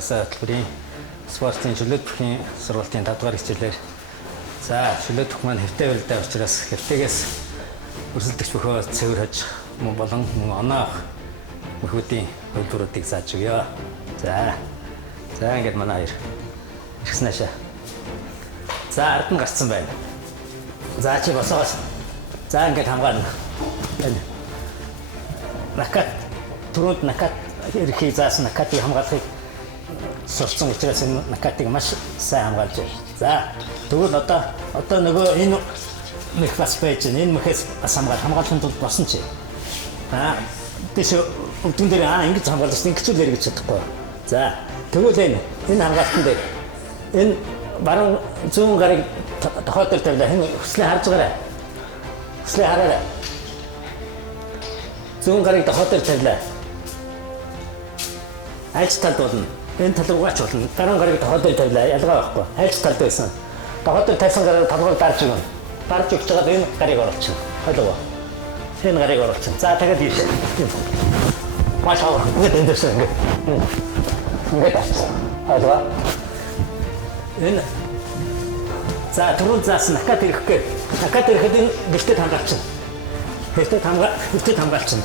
Улаасаа хөтөлбөрийн спортын чөлөөтөхийн сургалтын 5 дугаар хичээлээр за чөлөөтөх маань хэвтэй байлдаа учраас хэвтэйгээс өрсөлдөгч бөхөө цэвэр хож болон оноо мөхүүдийн хөлбөрүүдийг зааж өгье. За ингээд манай хоёр ирсэн ашаа. За ард нь гарцсан байна. За чи босоос. За ингээд хамгаална. Энэ накат түрүүнд накат эрхий заасан накатыг хамгаалахыг сурцсан учраас энэ накатыг маш сайн хамгаалж байна. За тэгвэл одоо нөгөө энэ мэх бас байж энэ мэхээс бас хамгаалахын тулд босон чи. Тэш өвдөн дээр ингэж хамгаалж ингэж л эргэж чадахгүй. За тэгвэл энэ хамгаалтан дээр энэ баруун зүүн гарыг тохиолдол тавьлаа. Энэ хүслээ харж байгаарай. Хүслээ хараарай. Зүүн гарыг тохиолдол тавьлаа. Альч талд болно. Энэ тал руугаач болно. Баруун гарыг тохиолдол тавьлаа. Ялгаа байхгүй. Альч талд байсан. Тохиолдол тавьсан гарыг толгойд дарж өгнө. Дарж өгч байгаа энэ гарыг оруулчихна. Ойлгоо. Энэ гарыг оруулчихна. За тэгээд ийш. Маш авах. Ингээд эндэрсэн ингээд. Ингээд авчихсан. Ойлгоо. Энэ за түрүүн заасан накат ирэх гээд накат ирэхэд энэ гэртээ хамгаалчихна. Гэртээ хамгаалчихна.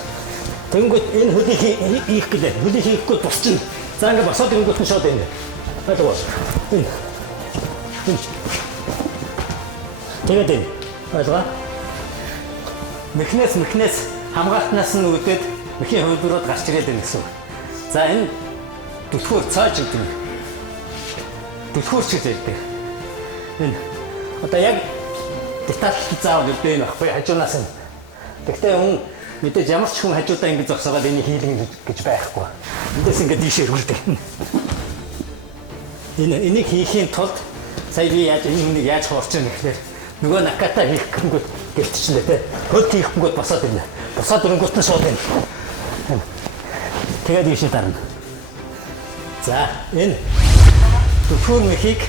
Тэнгүүт энэ хөлийг хийх гэлээ. Хөлийг хийхгүй босчихно. За ингээд босоод ирэнгүүт нь шууд энэ. Ойлгоо. Тэгээд энэ. Ойлгоо. Мехнес хамгаалтнаас нь үүдээд мэхийн хөлбөрөд гарч ирээд байна гэсэн үг. За энэ түлхүүр цааж гэдэг юм. Түлхүүрч гэж ярьдаг. Энэ одоо яг деталь заавал өгдөө юм байхгүй хажуунаас нь. Тэгтээ мэдээж ямар ч хүн хажуудаа ингэж зогсоогоод энийг хийлгэн гэж байхгүй. Эндээс ингэ дийш өргөлдөг. Энийг хийхийн тулд сая би яаж энэ хүнийг яаж хуурч байгаа гэхээр нөгөө наката хийх гингүүд гэлтчихлээ те. Хөлт хийх гингүүд босоод ирнэ. Босоод ирэнгүүт нь шууд энэ. Тэгээд дийш дарна. За энэ түлхүүр мэхийг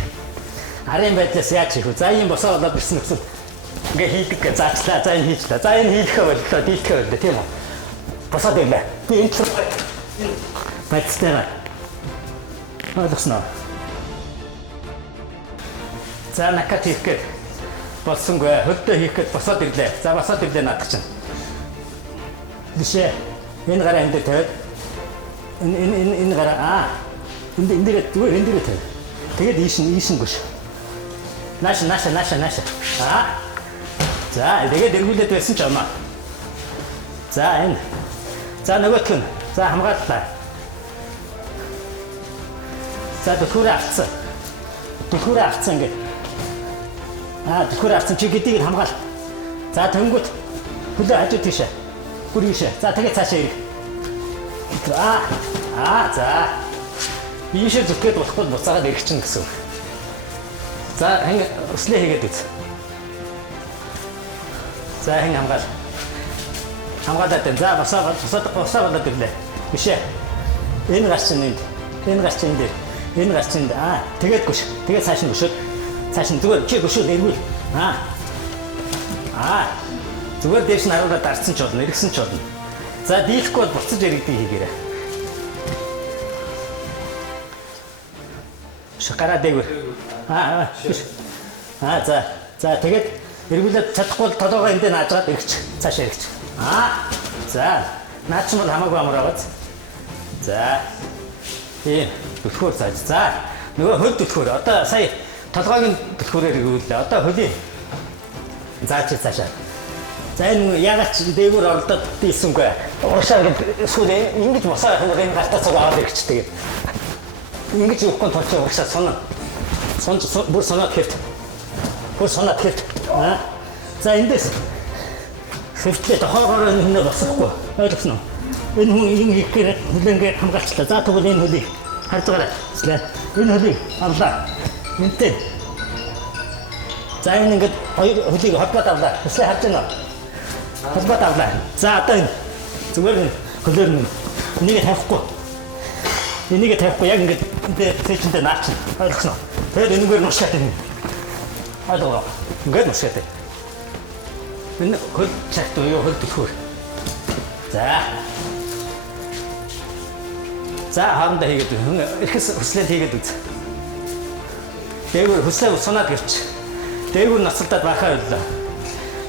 арын байдлаас яаж хийх вэ? За ийм босоо болоод ирсэн гэсэн. Ингээ хийдэг гэж заачлаа. За энэ хийчлээ. За энэ хийхээ боллоо, дийлдэхээ боллоо тийм үү? Босоод ирлээ. Би энэ байцтай. Ойлгосноо. За накат хийх гээд болсонгүй. Хөлтөө хийх гээд босоод ирлээ. За босоод ирлээ наадах чинь. Бишээ. Энэ гараа энэ дээр тавиад энэ гараа энэ дээр зүгээр энэ дээр тавиад. Тэгээд ийшин гүш. Наша. За тэгээд эргүүлээд байсан ч амаа. За энэ. За нөгөөх нь. За хамгааллаа. За түлхүүрээ авцсан. Ингээд. Түлхүүрээ авцсан чи гэдгийг хамгаал. За тэнгүүт хөлөө хажуу тийшээ. Бүр ийшээ. За тэгээд цаашаа ирэх. За. Ийшээ зүтгээд болохгүй буцаагаад ирэх чинь гэсэн үг. За хин өслөө хийгээд үз. За хин хамгаалаад байна. За босоо болоод ирлээ. Бишээ. Энэ гарч чинь энд. Энэ гарч чинь дээр. Энэ гарч чинь тэгээд гүш. Тэгээд цааш нь гүшөөд. Цааш нь зүгээр чи гүшөөд эргүүл. Зүгээр дээш нь харуулаад дарцсан ч болно, эргэсэн ч болно. За дийлэхгүй бол буцаж эргэдэг хийгээрэй. Шакара дээгүүр. За тэгээд эргүүлээд чадахгүй бол толгоо эндээ наажгаад эргэж. Цаашаа эргэж. За наач бол хамаагүй амар байгааз. За түлхүүр зааж. За нөгөө хөл түлхүүр. Одоо сая толгойн түлхүүрээр эргүүллээ. Одоо хөлийн заач цаашаа. За энэ ягаад ч дээгүүр оролдоод ийсэнгүй. Уушаа сүүл ингэж босоо явах юм энэ гартаа цуг аваад ирчихдэг юм. Ингэж өгөхгүй толчоо уушаа бүр соноод хэрт. За эндээс хэвтлээ тохоогоор энэ босохгүй. Ойлгосноо. Энэ хүн юм хийхээр хүлэнгээ хамгаалчлаа. За тэгвэл энэ хөлийг харж байгаарай. Энэ хөлийг авлаа. Энтэй. За энэ ингээд хоёр хөлийг холбоод авлаа. Тэсээ харж байна уу? Холбоод авлаа. За одоо энэ зүгээр хөлөөр энийг тавихгүй яг ингээд тэйчэндээ наач. Ойлгосноо. Тэгээд энэгээр нушгаад байна. Ойлгоо. Ингээд нушгаад байна. Энэ хөл чагт уу хөл түлхүүр. За За харамдаа хийгээд ихэс хүслээд хийгээд үз. Дээгүүр хүслээ сунаад гэрч. Дээгүүр нацалдаад бахаа байлаа.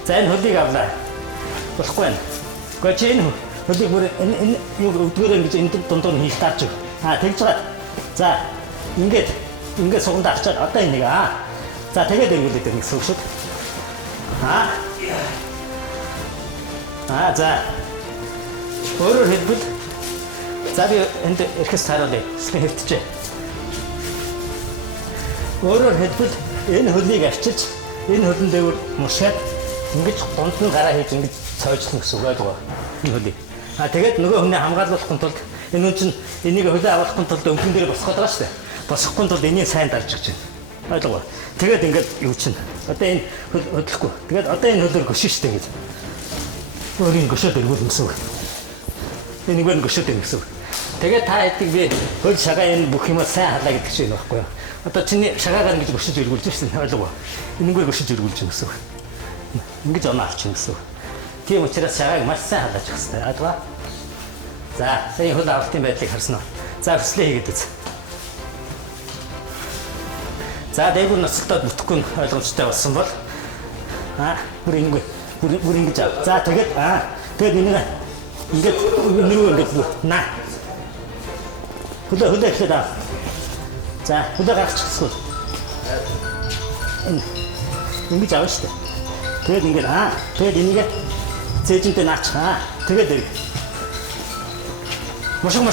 За энэ хөлийг авлаа. Болохгүй байна. Гэхдээ чи энэ хөлийг бүр энэ юу өдгөрөө ингэж энэ дундуур нь хийх таарч. Тэгж байгаа. За ингээд сугандаа авчаад одоо энийг За тэгээд эргүүлээд ирнэ гэсэн үг шүү дээ. За. Өөрөөр хэлбэл за би энд ирэхс тааруулъя. Эсвэл хэвтчихэ. Өөрөөр хэлбэл энэ хөлийг авчирч энэ хөлн дээр мушаад ингэж дунд нь гараа хийж ингэж цойжлно гэсэн үг байгаа. Энэ хөлийг. Тэгээд нөгөө хүнээ хамгаалуулахын тулд энэ хүн чинь энийг хөлөө авахын тулд өмхөн дээр босгох байгаа шүү дээ. Босгохгүй тулд энийг сайн дарж өгч байна. Ойлгоо. Тэгээд ингээд юу чинь. Одоо энэ хөдлөхгүй. Тэгээд одоо энэ хөлөөр гөшин штэ гэж. Өөрийн гөшөөд эргүүлнэ гэсэн үг. Энийг нь гөшөөд ирнэ гэсэн үг. Тэгээд та хэдийг би хөл шагаа энэ бүх юмаа сайн халаа гэдэг чинь байхгүй юу? Одоо чиний шагаагаар ингэж гөшөж эргүүлж штэ. Ойлгоо. Энэгээр гөшөж эргүүлж гэнэ гэсэн үг. Ингэж оноо авчих гэсэн үг. Тийм учраас шагааг маш сайн халааж өгөх хэрэгтэй. Ойлгоо. За, сая хөл авалтын байдлыг харсан уу? За, хүслээ хийгээд үз. За дээгүүр ноцолдоод бүтэхгүй ойлгомжтой болсон бол бүр ингэж ав. За тэгээд энийг ингээд нэрүү ингээд хөлөө ихлээд аа. За хөлөө гаргачихсан. Ингэж авна шүү дээ. Тэгээд ингээд тэгээд энийг зээжинтэй наачих. Тэгээд мошиг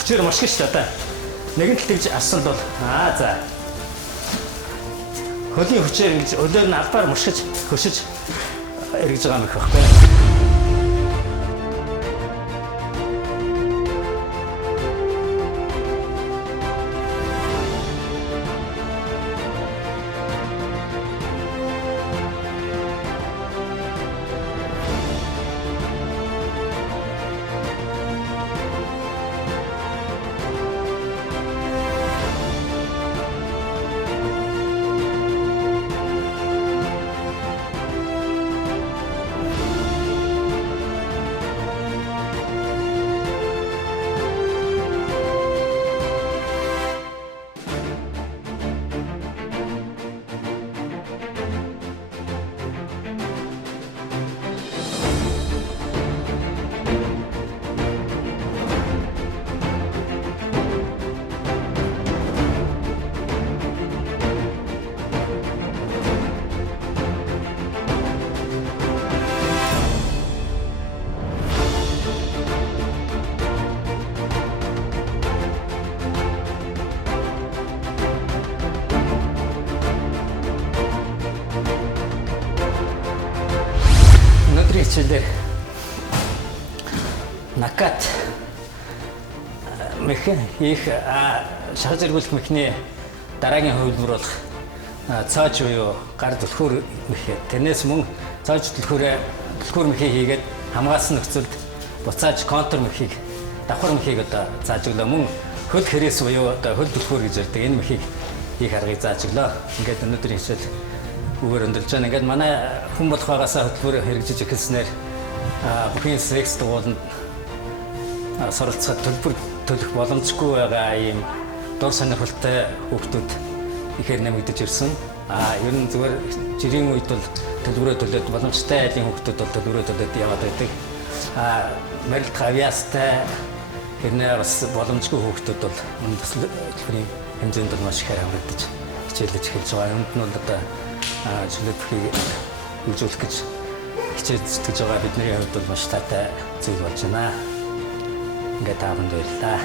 хүчээр мошиг шүү дээ. Нэгэн тал тэгж авсан бол за хөлийн хүчээр ингэж өдөр нь албаар мушгиж хөшиж эргэж байгаа юм их байхгүй. хичээлээр накат механик их шахаж эргүүлэх механий дараагийн хувилбар болох цааж буюу гар түлхүүр мэх. Тэрнээс мөн цааж түлхүүр мехийг хийгээд хамгаалсан нөхцөлд буцааж контур мехийг давхар мехийг одоо зааж өглөө мөн хөл хэрээс буюу одоо хөл түлхүүр гэж ярьдаг энэ мехийг хийх аргыг зааж өглөө. Ингээд өнөөдөр хичээл үгээр өндөрж байгаа. Ингээд манай хүн болох байгаасаа хөтөлбөр хэрэгжиж эхэлснээр бүхэн секс дугууланд суралцахад төлбөр төлөх боломжгүй байгаа ийм дур сонирхолтой хүүхдүүд ихээр нэмэгдэж ирсэн. Ер нь зүгээр жирийн үед бол төлбөрөө төлөөд боломжтой айлын хүүхдүүд бол төлбөрөө төлөөд яваад байдаг. Мэрэлт авьяастай хэрнээ бас боломжгүй хүүхдүүд бол төлбөрийн хэмжээнд бол маш их хамрагдаж хичээлж эхэлж байгаа. Үүнд нь бол одоо чөлөөтхийг хөгжүүлэх гэж хичээж зүтгэж байгаа бидний хувьд бол маш таатай зүйл болж байна. Ингээд тааван баярлалаа.